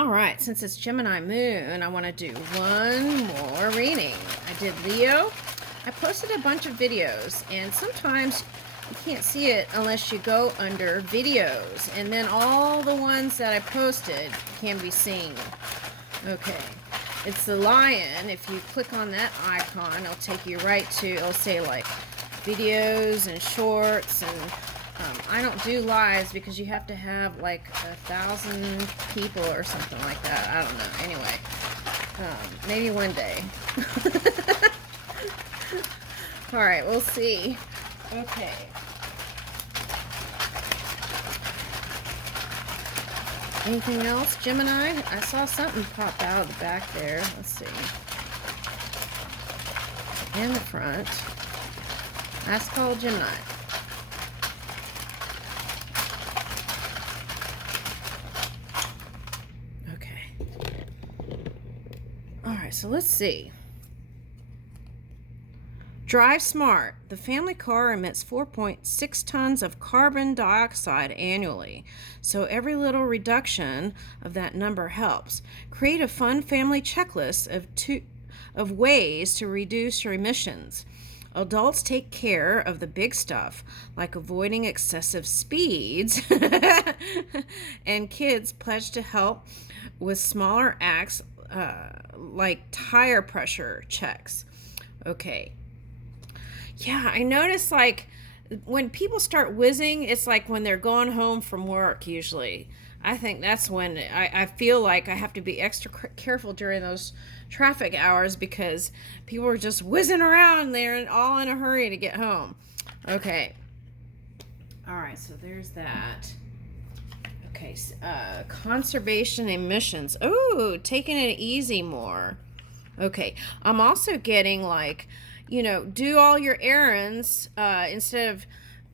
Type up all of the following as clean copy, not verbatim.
All right, since it's Gemini Moon, I want to do one more reading. I did Leo. I posted a bunch of videos, and sometimes you can't see it unless you go under videos, and then all the ones that I posted can be seen. Okay, it's the lion. If you click on that icon, it'll take you right to, it'll say like videos and shorts, and I don't do lives because you have to have like 1,000 people or something like that. I don't know. Anyway, maybe one day. All right, we'll see. Okay. Anything else, Gemini? I saw something pop out of the back there. Let's see. And the front. That's called Gemini. So let's see. Drive smart. The family car emits 4.6 tons of carbon dioxide annually, so every little reduction of that number helps. Create a fun family checklist of ways to reduce your emissions. Adults take care of the big stuff, like avoiding excessive speeds, and kids pledge to help with smaller acts like tire pressure checks. Okay. Yeah, I notice like when people start whizzing, it's like when they're going home from work usually. I think that's when I feel like I have to be extra careful during those traffic hours because people are just whizzing around. They're all in a hurry to get home. Okay. All right, so there's that. Okay, conservation emissions. Oh, taking it easy more. Okay, I'm also getting like, do all your errands instead of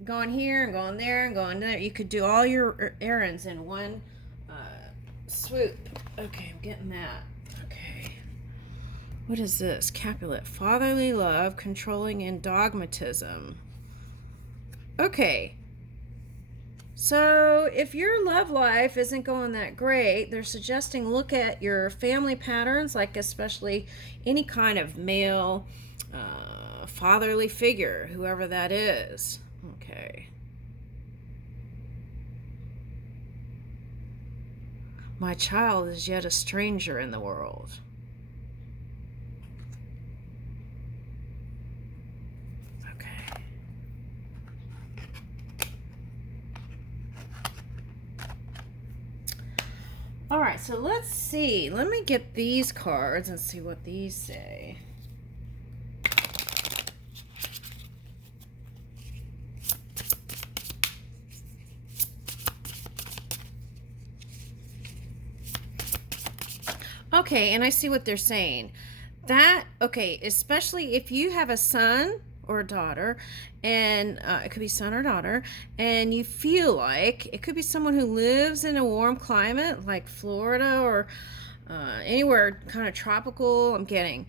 going here and going there and going there. You could do all your errands in one swoop. Okay, I'm getting that. Okay. What is this? Capulet. Fatherly love, controlling, and dogmatism. Okay. So if your love life isn't going that great, they're suggesting look at your family patterns, like especially any kind of male fatherly figure, whoever that is. Okay. My child is yet a stranger in the world. All right, so let's see. Let me get these cards and see what these say. Okay, and I see what they're saying. Okay, especially if you have a son or a daughter, and it could be son or daughter, and you feel like it could be someone who lives in a warm climate like Florida or anywhere kind of tropical. I'm getting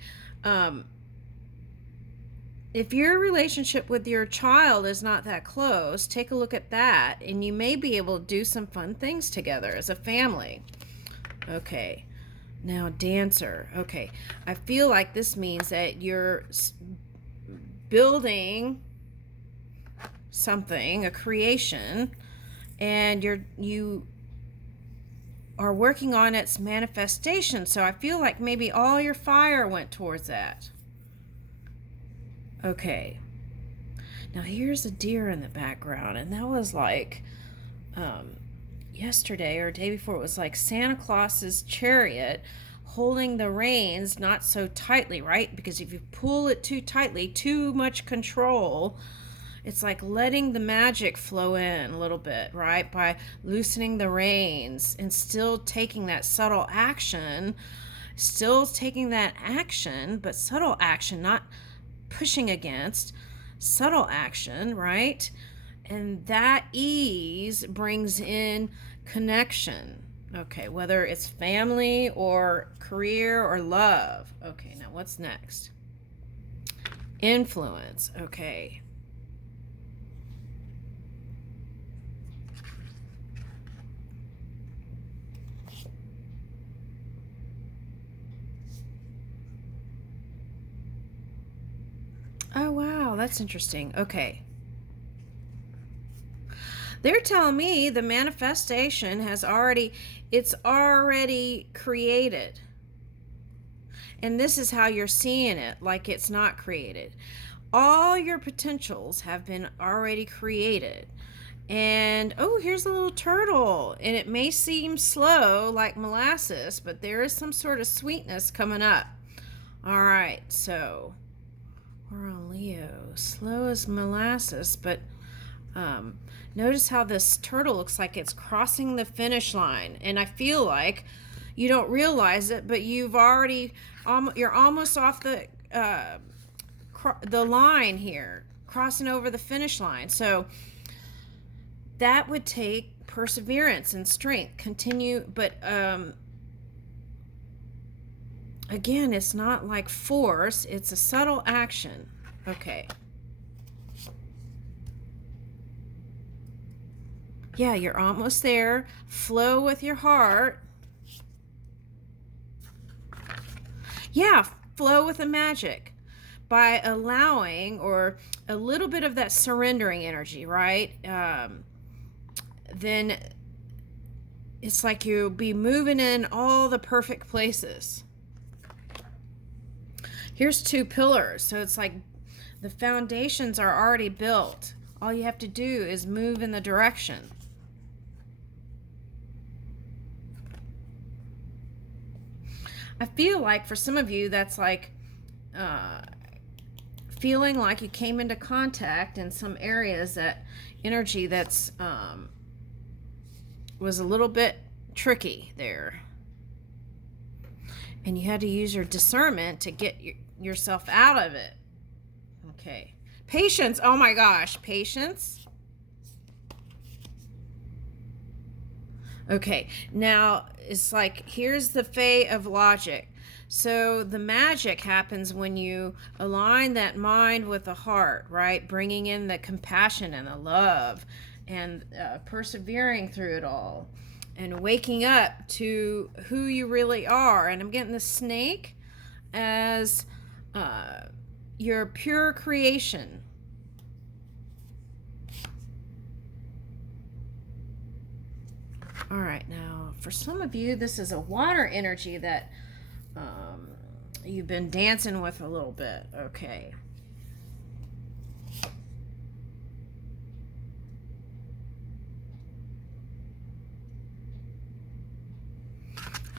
if your relationship with your child is not that close, take a look at that, and you may be able to do some fun things together as a family. Okay. Now, Dancer. Okay, I feel like this means that you're building something, a creation, and you are working on its manifestation. So I feel like maybe all your fire went towards that. Okay. Now here's a deer in the background, and that was like yesterday or day before. It was like Santa Claus's chariot holding the reins not so tightly, right? Because if you pull it too tightly, too much control, it's like letting the magic flow in a little bit, right? By loosening the reins and still taking that subtle action, but subtle action, not pushing against, subtle action, right? And that ease brings in connection. Okay, whether it's family or career or love. Okay, now what's next? Influence. Okay. that's interesting. Okay. They're telling me the manifestation it's already created. And this is how you're seeing it, like it's not created. All your potentials have been already created. And, oh, here's a little turtle. And it may seem slow like molasses, but there is some sort of sweetness coming up. All right, so we're on Leo. Slow as molasses, but notice how this turtle looks like it's crossing the finish line. And I feel like you don't realize it, but you're almost off the line here, crossing over the finish line. So that would take perseverance and strength. Continue, but again, it's not like force, it's a subtle action. Okay. Yeah, you're almost there. Flow with your heart. Yeah, flow with the magic by allowing, or a little bit of that surrendering energy, right? Then it's like you'll be moving in all the perfect places. Here's 2 pillars, so it's like the foundations are already built. All you have to do is move in the direction. I feel like for some of you, that's like feeling like you came into contact in some areas, that energy that's was a little bit tricky there. And you had to use your discernment to get yourself out of it. Okay. Patience. Oh my gosh. Patience. Okay. Now, it's like, here's the Fae of logic. So the magic happens when you align that mind with the heart, right? Bringing in the compassion and the love, and persevering through it all, and waking up to who you really are. And I'm getting the snake as your pure creation. All right, now for some of you, this is a water energy that you've been dancing with a little bit. Okay.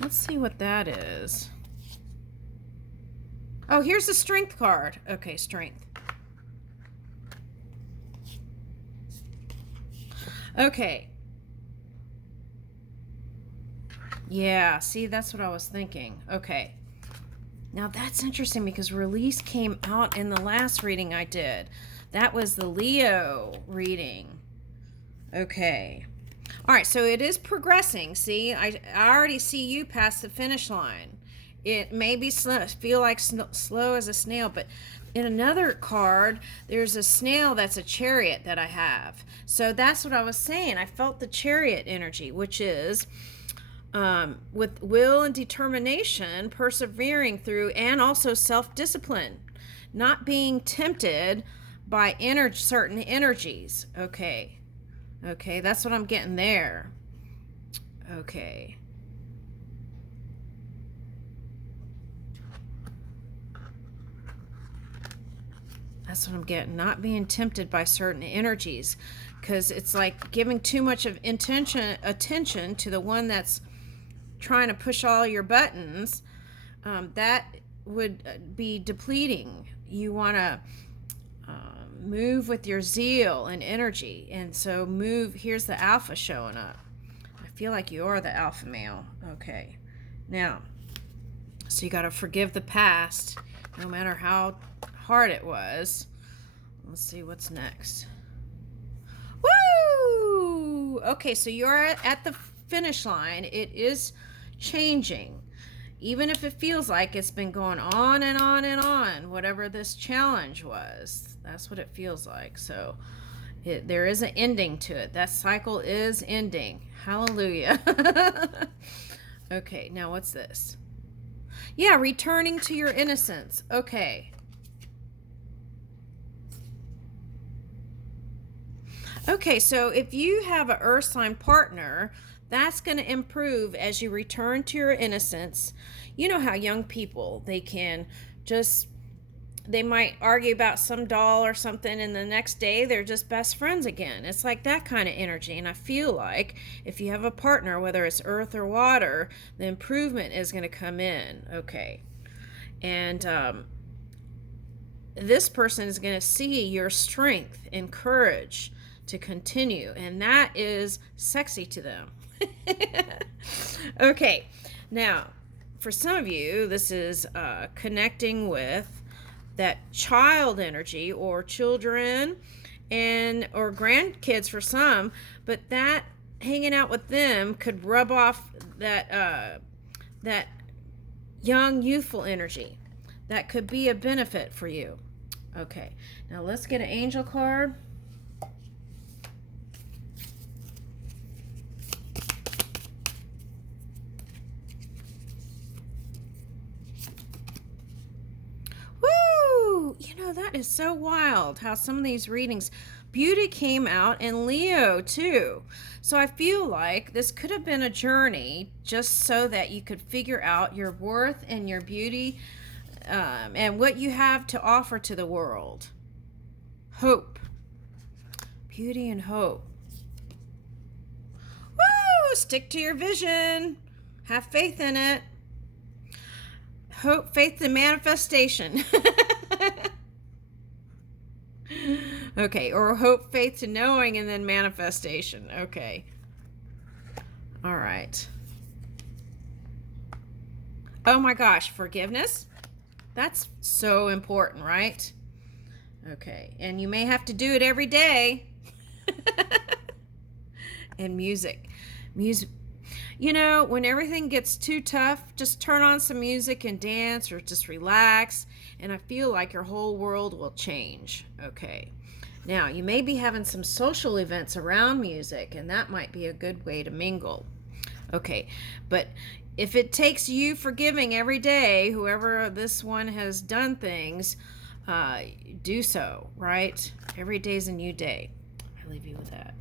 Let's see what that is. Oh, here's the strength card. Okay, strength. Okay. Yeah, see, that's what I was thinking. Okay. Now that's interesting because release came out in the last reading I did. That was the Leo reading. Okay. All right, so it is progressing. See, I already see you past the finish line. It may be slow, feel like slow as a snail, but in another card, there's a snail that's a chariot that I have. So that's what I was saying. I felt the chariot energy, which is with will and determination, persevering through, and also self-discipline, not being tempted by certain energies. Okay, that's what I'm getting there. Okay. That's what I'm getting. Not being tempted by certain energies, because it's like giving too much of attention to the one that's trying to push all your buttons. That would be depleting. You want to move with your zeal and energy, and so move. Here's the alpha showing up. I feel like you are the alpha male. Okay, now, so you got to forgive the past, no matter how hard it was. Let's see what's next. Woo! Okay, so you're at the finish line. It is changing, even if it feels like it's been going on and on and on. Whatever this challenge was, that's what it feels like. So there is an ending to it. That cycle is ending. Hallelujah. Okay, now what's this? Yeah, returning to your innocence. Okay. Okay, so if you have an earth sign partner, that's going to improve as you return to your innocence. You know how young people, they might argue about some doll or something, and the next day they're just best friends again. It's like that kind of energy. And I feel like if you have a partner, whether it's earth or water, the improvement is going to come in. Okay. And this person is going to see your strength and courage to continue, and that is sexy to them. Okay, now for some of you, this is connecting with that child energy, or children and or grandkids for some, but that hanging out with them could rub off that young youthful energy. That could be a benefit for you. Okay, now let's get an angel card. Woo! You know, that is so wild how some of these readings, beauty came out in Leo too. So I feel like this could have been a journey just so that you could figure out your worth and your beauty, and what you have to offer to the world. Hope. Beauty and hope. Woo! Stick to your vision. Have faith in it. Hope, faith, and manifestation. Okay, or hope, faith to knowing, and then manifestation. Okay. All right. Oh my gosh, forgiveness? That's so important, right? Okay, and you may have to do it every day. And music. You know, when everything gets too tough, just turn on some music and dance, or just relax, and I feel like your whole world will change. Okay. Now, you may be having some social events around music, and that might be a good way to mingle. Okay, but if it takes you forgiving every day, whoever this one has done things, do so, right? Every day's a new day. I leave you with that.